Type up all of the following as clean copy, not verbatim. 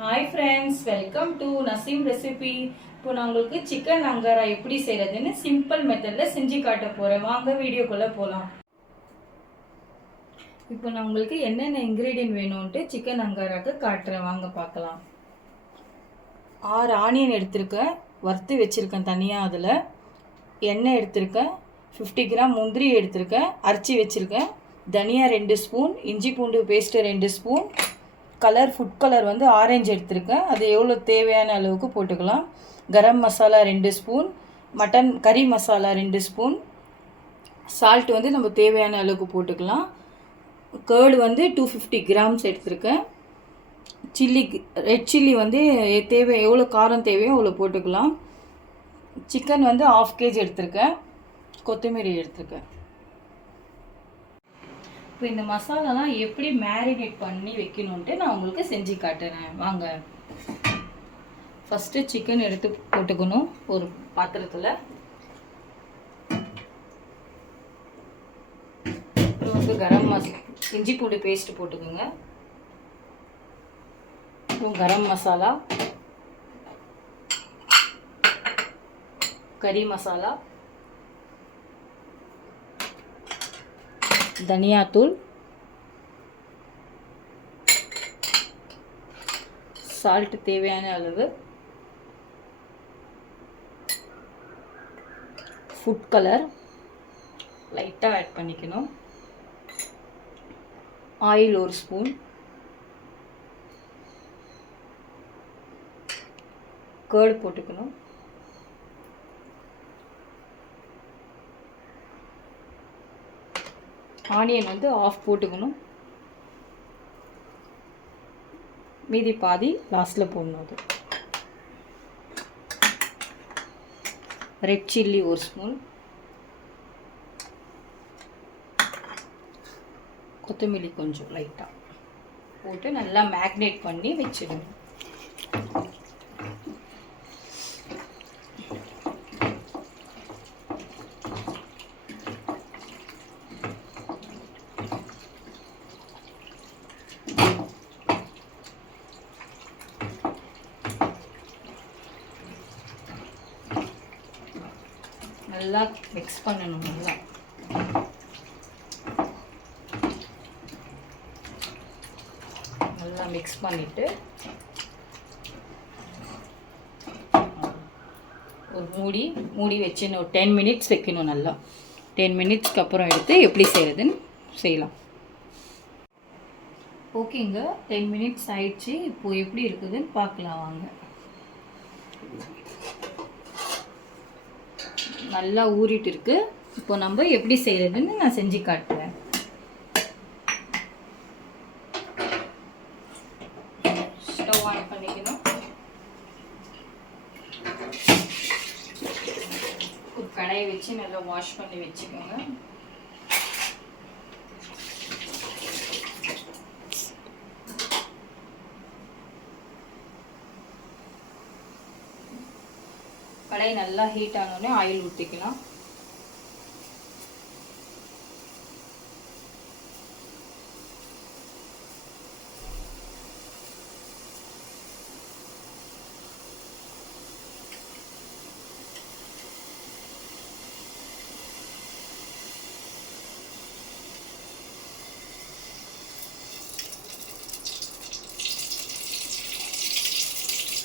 Hi friends, welcome to Naseem recipe. இப்போ நான் உங்களுக்கு சிக்கன் அங்காரா எப்படி செய்யறதுன்னு சிம்பிள் மெத்தட்ல செஞ்சு காட்ட போறேன். வாங்க வீடியோக்குள்ள போகலாம். இப்போ நான் உங்களுக்கு என்னென்ன இன்க்ரீடியன்ட் வேணும்ன்ட்டு சிக்கன் அங்காராக்கு காட்டுறேன். வாங்க பார்க்கலாம். 6 ஆனியன் எடுத்திருக்கேன், வறுத்து வச்சிருக்கேன் தனியாக. அதில் எண்ணெய் எடுத்திருக்கேன், 50 கிராம் முந்திரி எடுத்திருக்கேன், அரைச்சி வச்சிருக்கேன், தனியா 2 ஸ்பூன், இஞ்சி பூண்டு பேஸ்ட்டு 2 ஸ்பூன், ஃபுட் கலர் வந்து ஆரஞ்சு எடுத்திருக்கேன், அது எவ்வளோ தேவையான அளவுக்கு போட்டுக்கலாம். கரம் மசாலா 2 ஸ்பூன், மட்டன் கறி மசாலா 2 ஸ்பூன், சால்ட் வந்து நம்ம தேவையான அளவுக்கு போட்டுக்கலாம். கேர்டு வந்து 250 கிராம்ஸ் எடுத்திருக்கேன். ரெட் சில்லி வந்து எவ்வளோ காரம் தேவையோ அவ்வளோ போட்டுக்கலாம். சிக்கன் வந்து 1/2 kg எடுத்திருக்கேன், கொத்தமல்லி எடுத்திருக்கேன். இப்போ இந்த மசாலாலாம் எப்படி மேரினேட் பண்ணி வைக்கணுன்ட்டு நான் உங்களுக்கு செஞ்சு காட்டுறேன். வாங்க. ஃபஸ்ட்டு சிக்கன் எடுத்து போட்டுக்கணும் ஒரு பாத்திரத்தில். அப்புறம் வந்து இஞ்சி பூண்டு பேஸ்ட்டு போட்டுக்கோங்க. அப்புறம் கரம் மசாலா, கறி மசாலா, தனியாத்தூள், சால்ட் தேவையான அளவு, ஃபுட் கலர் லைட்டாக ஆட் பண்ணிக்கணும், ஆயில் 1 ஸ்பூன், கர்ட் போட்டுக்கணும், ஆனியன் வந்து 1/2 போட்டுக்கணும், மீதி பாதி லாஸ்ட்டில் போடணும். அது ரெட் சில்லி 1 ஸ்பூன், கொத்தமல்லி கொஞ்சம் லைட்டாக போட்டு நல்லா மேக்னேட் பண்ணி வச்சிடுங்க. நல்லா மிக்ஸ் பண்ணணும். நல்லா மிக்ஸ் பண்ணிவிட்டு ஒரு மூடி வச்சு ஒரு 10 மினிட்ஸ் வைக்கணும். நல்லா 10 மினிட்ஸ்க்கு அப்புறம் எடுத்து எப்படி செய்கிறதுன்னு செய்யலாம். ஓகேங்க, 10 மினிட்ஸ் ஆயிடுச்சு. இப்போது எப்படி இருக்குதுன்னு பார்க்கலாம் வாங்க. நல்லா ஊறிட்டு இருக்கு. இப்போ நம்ம எப்படி செய்யறதுன்னு நான் செஞ்சு காட்டுறேன். ஸ்டவ் ஆன் பண்ணிக்கணும். ஒரு கடாயை வச்சு நல்லா வாஷ் பண்ணி வச்சுக்கோங்க. கடாய் நல்லா ஹீட் ஆனோடனே ஆயில் ஊற்றிக்கலாம்.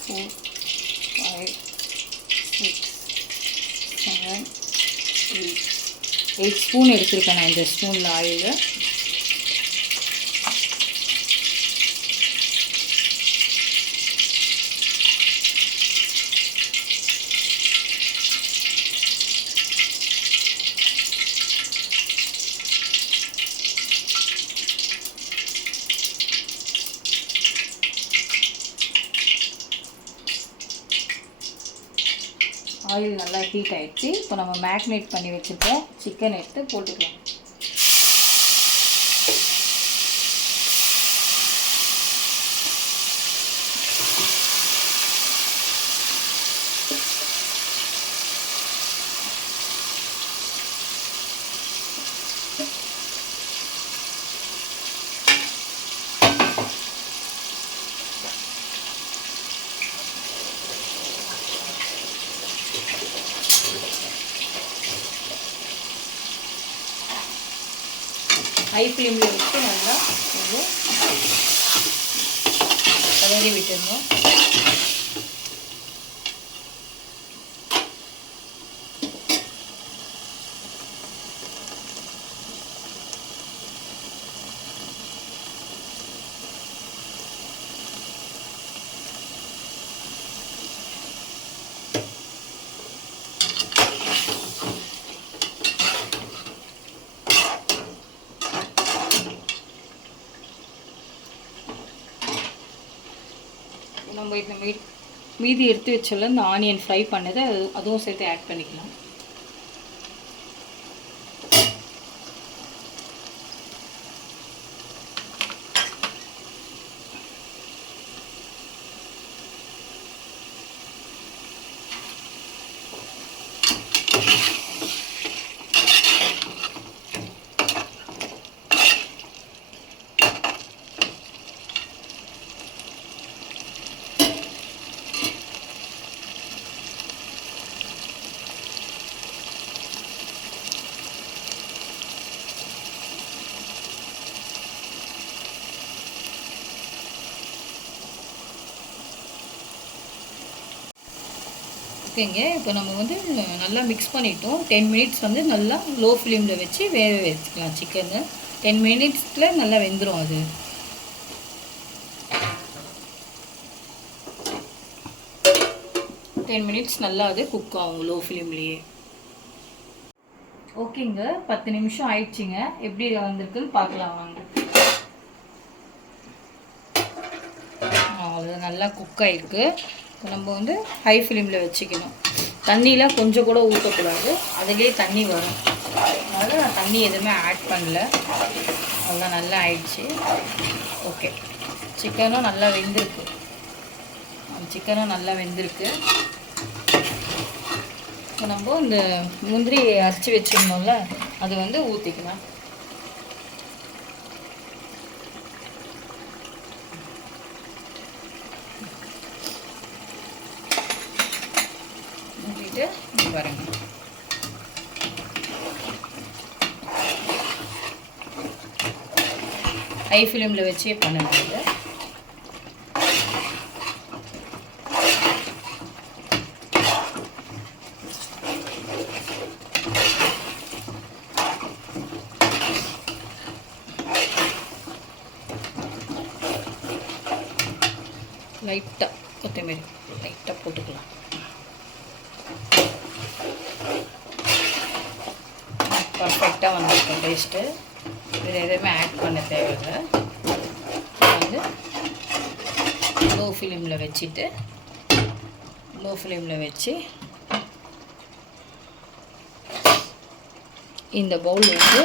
Four, 5, 6, 7, 8 ஸ்பூன் எடுத்துருக்கேன் நான் இந்த ஸ்பூனில் ஆயில். ஆயில் நல்லா ஹீட் ஆகிடுச்சு. இப்போ நம்ம மேக்னேட் பண்ணி வச்சுருக்கோம் சிக்கன் எடுத்து போட்டுக்கலாம். ஹை ஃப்ளேமில் வச்சு நல்லா கிளறி விட்டுருணும். நம்ம இந்த மீதி எடுத்து வச்சல இந்த ஆனியன் ஃப்ரை பண்ணதை அதுவும் சேர்த்து ஆட் பண்ணிக்கலாம். ஓகேங்க, இப்போ நம்ம வந்து நல்லா மிக்ஸ் பண்ணிட்டோம். 10 மினிட்ஸ் வந்து நல்லா லோ ஃப்ளேமில் வச்சு வேக வச்சுக்கலாம் சிக்கனு. 10 மினிட்ஸில் நல்லா வெந்துடும். அது 10 மினிட்ஸ் நல்லா அது குக் ஆகும் லோ ஃப்ளேம்லேயே. ஓகேங்க, 10 நிமிஷம் ஆயிடுச்சுங்க. எப்படி வந்திருக்குன்னு பார்க்கலாம் வாங்க. அவ்வளோ நல்லா குக் ஆகிருக்கு. இப்போ நம்ம வந்து ஹை ஃப்ளேமில் வச்சுக்கணும். தண்ணியெலாம் கொஞ்சம் கூட ஊற்றக்கூடாது, அதிலே தண்ணி வரும். அதனால் நான் தண்ணி எதுவுமே ஆட் பண்ணல. அதெல்லாம் நல்லா ஆயிடுச்சு. ஓகே, சிக்கனும் நல்லா வெந்திருக்கு. இப்போ நம்ம இந்த முந்திரி அரைச்சி வச்சுருந்தோம்ல அது வந்து ஊற்றிக்கலாம். பாருங்க, ஹை ஃப்ளேமில் வச்சே பண்ணணும். இது லைட்டாக கொத்தமல்லி லைட்டாக போட்டுக்கலாம். பர்ஃபெக்டாக வந்துருக்கும் டேஸ்ட்டு. இது எதுவுமே ஆட் பண்ண தேவையில்லை. வந்து லோ ஃப்ளேமில் வச்சு இந்த பவுல் வந்து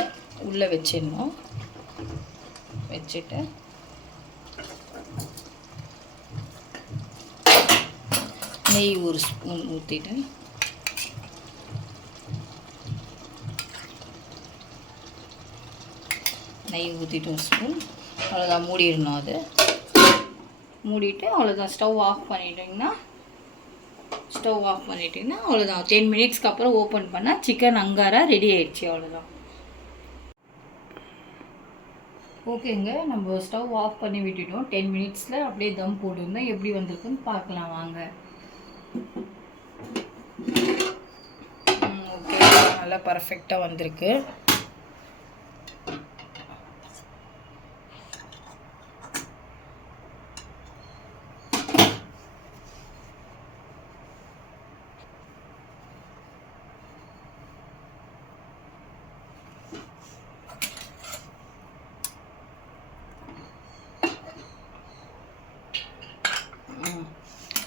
உள்ளே வச்சிடணும். வச்சுட்டு நெய் ஒரு ஸ்பூன் ஊற்றிட்டு ஒரு ஸ்பூன் அவ்வளோதான் மூடிடணும். அது மூடிட்டு அவ்வளோதான். ஸ்டவ் ஆஃப் பண்ணிட்டிங்கன்னா அவ்வளோதான். 10 மினிட்ஸ்க்கு அப்புறம் ஓப்பன் பண்ணால் சிக்கன் அங்காரா ரெடி ஆயிடுச்சு. அவ்வளோதான். ஓகேங்க, நம்ம ஸ்டவ் ஆஃப் பண்ணி விட்டுட்டோம். 10 மினிட்ஸில் அப்படியே தம் போட்டுருந்தோம். எப்படி வந்திருக்குன்னு பார்க்கலாம் வாங்க. ஓகே, நல்லா பர்ஃபெக்டாக வந்திருக்கு.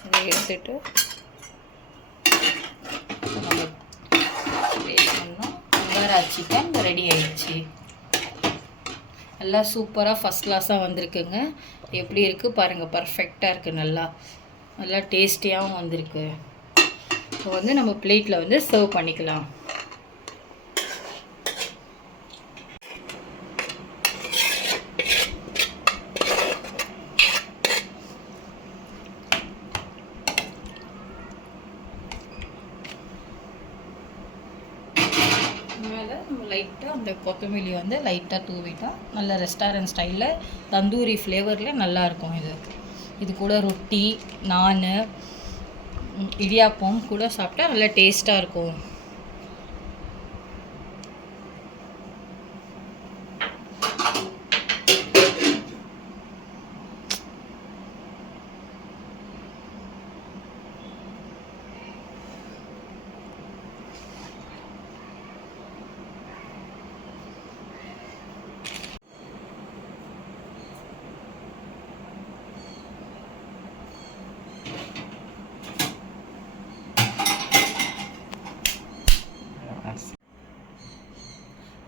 இதை எடுத்துட்டு நம்ம அங்காரா சிக்கன் ரெடி ஆயிடுச்சு. நல்லா சூப்பராக ஃபஸ்ட் கிளாஸாக வந்திருக்குங்க. எப்படி இருக்குது பாருங்கள், பர்ஃபெக்டாக இருக்குது. நல்லா டேஸ்டியாகவும் வந்திருக்கு. இப்போ வந்து நம்ம பிளேட்டில் வந்து சர்வ் பண்ணிக்கலாம். மேலே நம்ம லைட்டாக அந்த கொத்தமல்லி வந்து லைட்டாக தூவிட்டா நல்ல ரெஸ்டாரண்ட் ஸ்டைலில் தந்தூரி ஃப்ளேவரில் நல்லாயிருக்கும் இது. இது கூட ரொட்டி, நான், இடியாப்பம் கூட சாப்பிட்டா நல்லா டேஸ்ட்டாக இருக்கும்.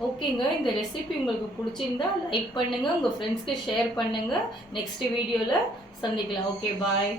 ஓகேங்க, இந்த ரெசிபி உங்களுக்கு பிடிச்சிருந்தா லைக் பண்ணுங்கள், உங்கள் ஃப்ரெண்ட்ஸ்க்கு ஷேர் பண்ணுங்கள். நெக்ஸ்ட் வீடியோவில் சந்திக்கலாம். ஓகே, பாய்.